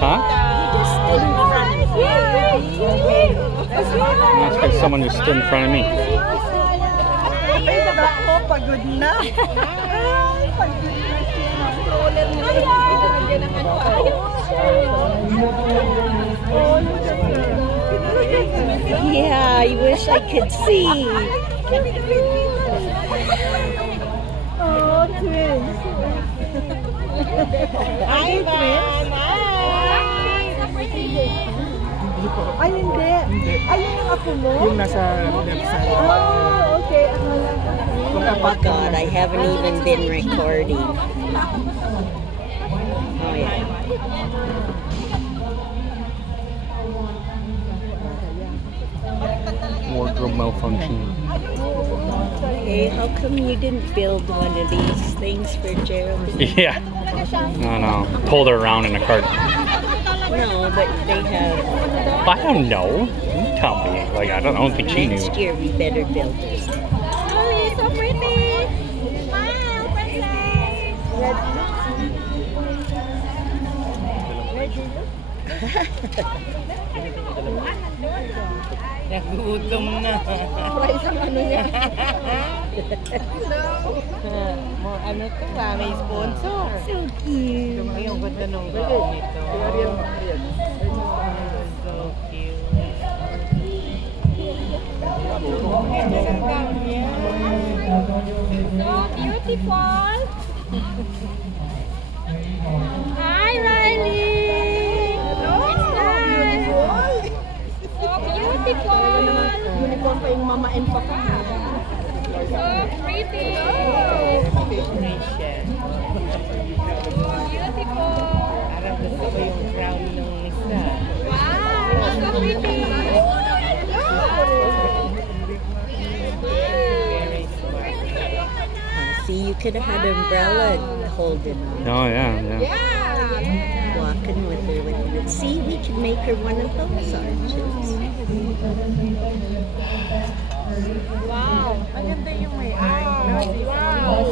Huh? That's because someone just stood in front of me. Pagod na. Pagod na. Yeah, I wish I could see. Oh, twins. Hi, Mom. Ay, hindi. Ay, yung ako mo? Yung nasa left side. Oh, okay. Oh my God, I haven't even been recording. Oh yeah. Wardrobe malfunction. Hey, how come you didn't build one of these things for Geraldine? Yeah. No. Pulled her around in a cart. No, but they have. I don't know. You tell me. Like, I don't think she knew. Next year we better build this. Oh, so pretty. Smile, princess. Nagutom na. Price ang ano niya. Mo ano to ba? May sponsor. So cute. Ay, ang ganda nung gown nito. So cute. So beautiful. Hi, Riley. It's nice. So beautiful. Unicorn pa yung mama and papa. So pretty. Precious. Beautiful. Parang gusto ko yung crown nung isa. Wow, so pretty. Very smart. See, you could have had an umbrella holding on. Oh, yeah. Yeah. Walking with her with it. See, we could make her one of those arches. Wow. Maganda yung may eye. Wow.